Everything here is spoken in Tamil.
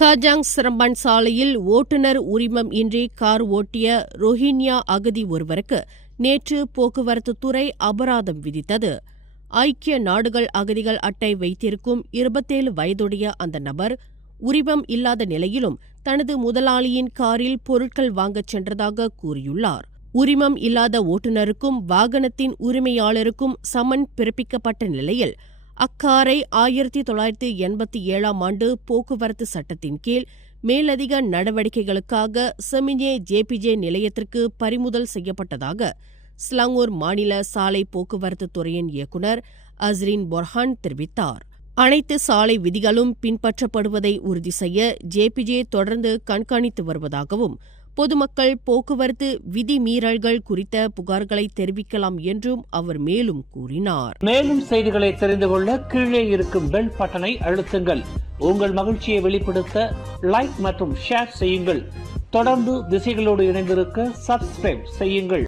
காஜாங் சிரம்பான் சாலையில் ஓட்டுநர் உரிமம் இன்றி கார் ஓட்டிய ரோஹிங்யா அகதி ஒருவருக்கு நேற்று போக்குவரத்து துறை அபராதம் விதித்தது. ஐக்கிய நாடுகள் அகதிகள் அட்டை வைத்திருக்கும் 27 வயதுடைய அந்த நபர் உரிமம் இல்லாத நிலையிலும் தனது முதலாளியின் காரில் பொருட்கள் வாங்கச் சென்றதாக கூறியுள்ளார். உரிமம் இல்லாத ஓட்டுநருக்கும் வாகனத்தின் உரிமையாளருக்கும் சமன் பிறப்பிக்கப்பட்ட நிலையில் அக்காரை 1987ஆம் ஆண்டு போக்குவரத்து சட்டத்தின் கீழ் மேலதிக நடவடிக்கைகளுக்காக செமிஞ்சே ஜேபிஜே நிலையத்திற்கு பறிமுதல் செய்யப்பட்டதாக ஸ்லாங்கூர் மாநில சாலை போக்குவரத்து துறையின் இயக்குநர் அஸ்ரின் பொர்ஹான் தெரிவித்தார். அனைத்து சாலை விதிகளும் பின்பற்றப்படுவதை உறுதி செய்ய ஜேபிஜே தொடர்ந்து கண்காணித்து வருவதாகவும் பொதுமக்கள் போக்குவரத்து விதிமீறல்கள் குறித்த புகார்களை தெரிவிக்கலாம் என்றும் அவர் மேலும் கூறினார். மேலும் செய்திகளை தெரிந்து கொள்ள கீழே இருக்கும் பெல் பட்டனை அழுத்துங்கள். உங்கள் மகிழ்ச்சியை வெளிப்படுத்த லைக் மற்றும் ஷேர் செய்யுங்கள். தொடர்ந்து திசைகளோடு இணைந்திருக்க சப்ஸ்கிரைப் செய்யுங்கள்.